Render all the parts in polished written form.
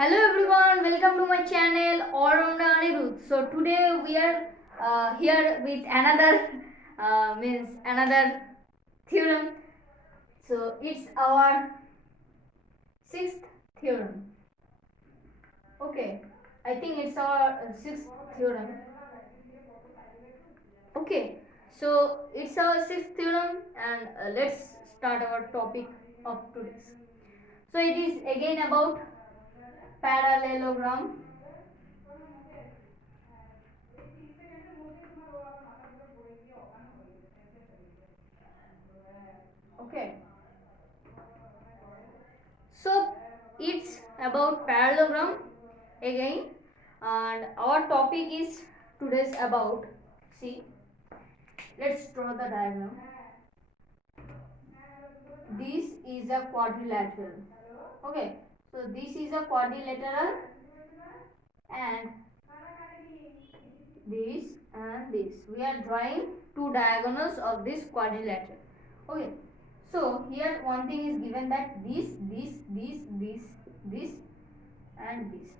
Hello everyone, welcome to my channel All-Rounder Anirudh. So today we are here with another theorem. So it's our sixth theorem. Okay, I think it's our sixth theorem. Okay, so it's our sixth theorem and let's start our topic of today's. So it is again about parallelogram. Okay, so it's about parallelogram again, and our topic is today's about, see, let's draw the diagram. This is a quadrilateral. Okay, so this is a quadrilateral and this and this. We are drawing two diagonals of this quadrilateral. Okay, so here one thing is given that this and this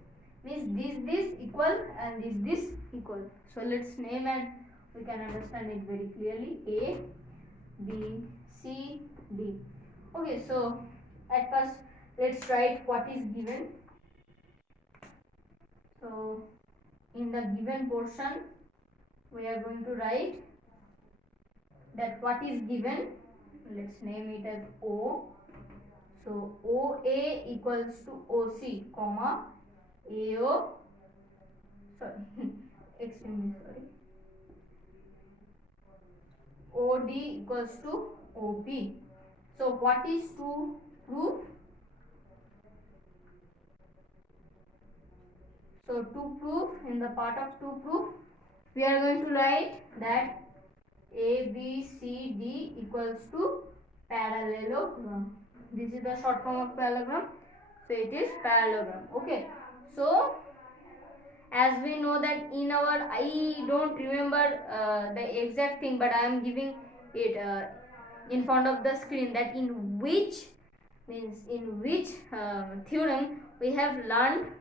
means this equal and this equal. So let's name and we can understand it very clearly. A, B, C, D. Okay, so at first let's write what is given. So in the given portion we are going to write that what is given. Let's name it as O. So OA equals to OC, comma AO, sorry, extremely sorry, OD equals to OP. So what is to prove? So to prove, in the part of to prove, we are going to write that ABCD equals to parallelogram. This is the short form of parallelogram. So it is parallelogram. Okay. So as we know that in our, I don't remember the exact thing, but I am giving it in front of the screen, that in which theorem we have learned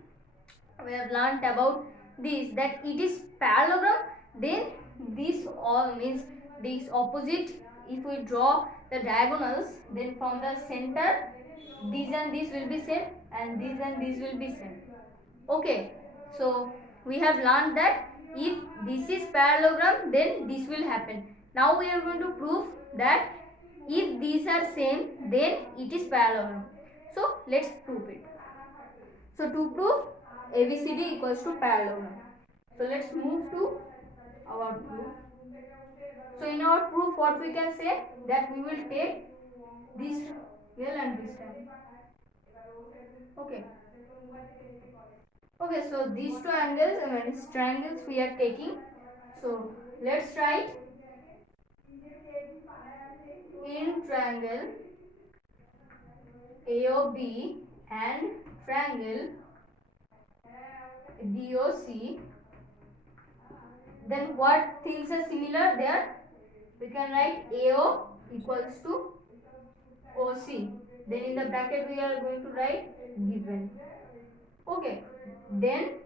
about this, that it is parallelogram, then this all means this opposite, if we draw the diagonals, then from the center these and this will be same and these and these will be same. Okay, so we have learned that if this is parallelogram, then this will happen. Now we are going to prove that if these are same, then it is parallelogram. So let's prove it. So to prove ABCD equals to parallelogram, so let's move to our proof. So in our proof, what we can say, that we will take this L and this time. Okay. Okay, so these two angles, triangles we are taking. So let's write in triangle AOB and triangle DOC. Then what things are similar there? We can write AO equals to OC. Then in the bracket we are going to write given. Okay. Then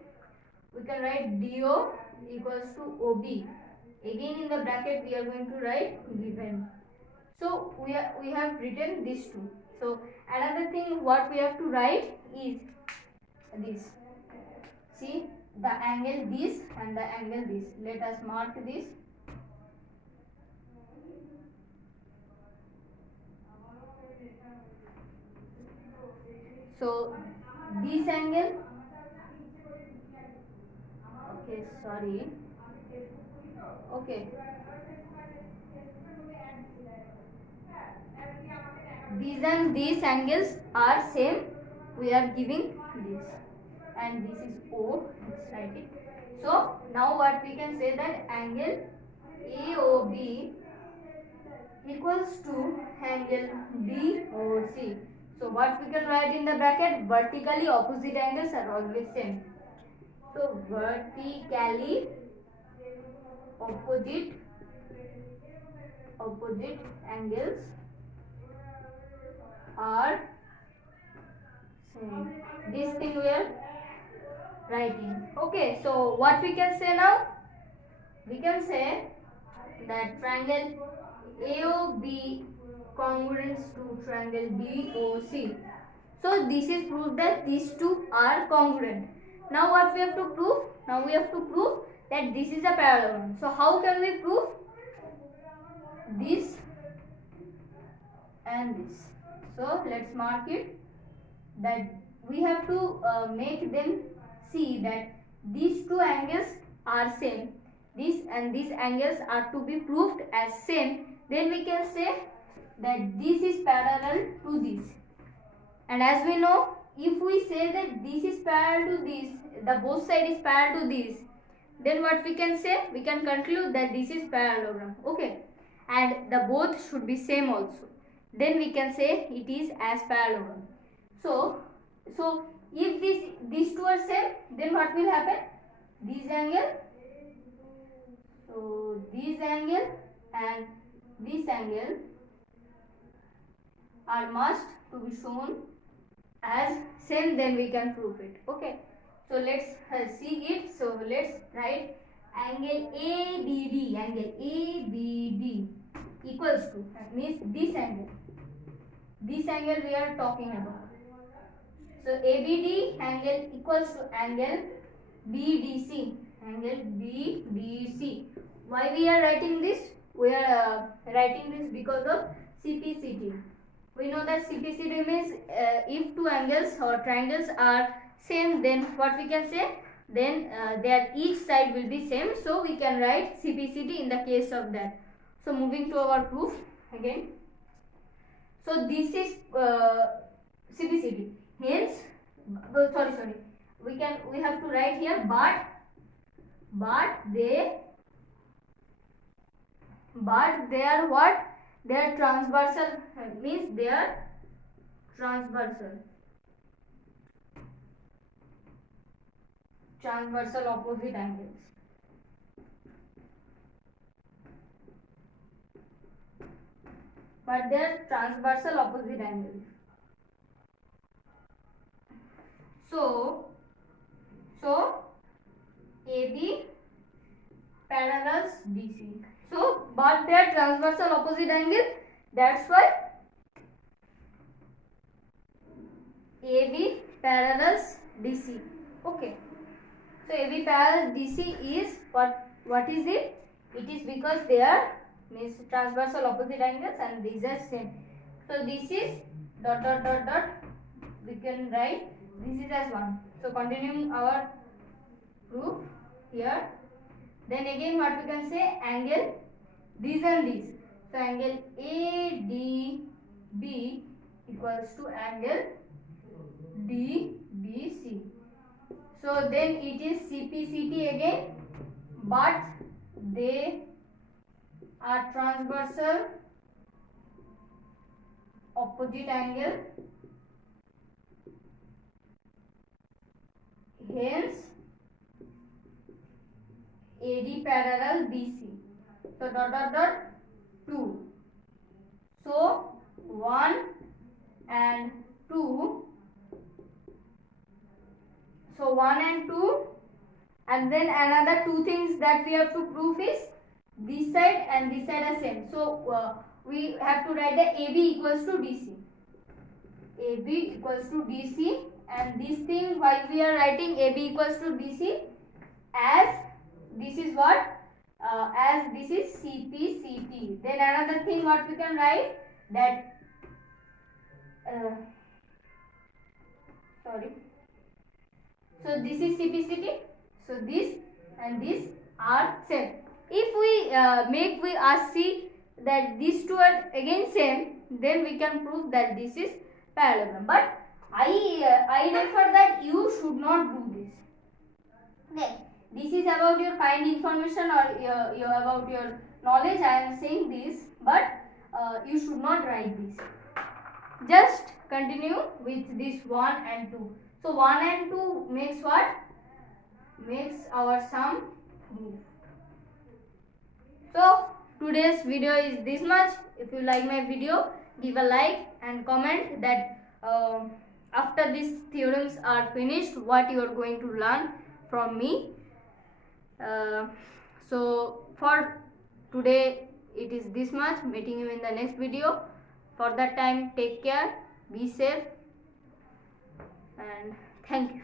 we can write DO equals to OB. Again in the bracket we are going to write given. So we have written these two. So another thing what we have to write is this. See the angle this and the angle this. Let us mark this. So this angle, okay, sorry, okay, these and these angles are same. We are giving this, and this is O. Let's write it. So now what we can say, that angle AOB equals to angle DOC. So what we can write in the bracket, vertically opposite angles are always same. So vertically opposite angles are this thing we are writing. Okay, so what we can say now? We can say that triangle AOB congruent to triangle BOC. So this is proof that these two are congruent. Now what we have to prove? Now we have to prove that this is a parallelogram. So how can we prove this and this? So let's mark it that we have to make them see that these two angles are same. This and these angles are to be proved as same. Then we can say that this is parallel to this. And as we know, if we say that this is parallel to this, the both side is parallel to this, then what we can say? We can conclude that this is parallelogram. Okay, and the both should be same also. Then we can say it is as parallelogram. So if these two are same, then what will happen? This angle, so this angle and this angle are must to be shown as same, then we can prove it. Okay, so let's see it. So let's write angle ABD. Angle ABD equals to, that means this angle we are talking about. So ABD angle equals to angle BDC. Angle BDC. Why we are writing this? We are writing this because of CPCT. We know that CPCT means if two angles or triangles are same, then what we can say? Then their each side will be same. So we can write CPCT in the case of that. So moving to our proof again. So this is CPCT. Hence, sorry. We have to write here, but they are what? They are transversal, means they are transversal opposite angles. But they are transversal opposite angles. So AB parallels BC. So, but they are transversal opposite angle. That's why AB parallels DC. Okay. So AB parallels DC is what is it? It is because they are means transversal opposite angles and these are same. So this is ... We can write this is as 1. So continuing our proof here. Then again what we can say? Angle these and these. So angle ADB equals to angle DBC. So then it is CPCT again, but they are transversal opposite angle. Hence AD parallel BC. So ... 2. So 1 and 2. So 1 and 2, and then another two things that we have to prove is this side and this side are same. So we have to write the AB equals to DC. AB equals to DC, and this thing why we are writing AB equals to DC, as this is what? As this is CPCT. Then another thing what we can write, that sorry. So this is CPCT. So this and this are same. If we we see that these two are again same, then we can prove that this is parallelogram. But I refer that you should not do this. Okay. This is about your kind information or about your knowledge. I am saying this, but you should not write this. Just continue with this 1 and 2. So 1 and 2 makes what? Makes our sum proof. So today's video is this much. If you like my video, give a like and comment that after these theorems are finished, what you are going to learn from me. So for today it is this much. Meeting you in the next video. For that time, take care, be safe, and thank you.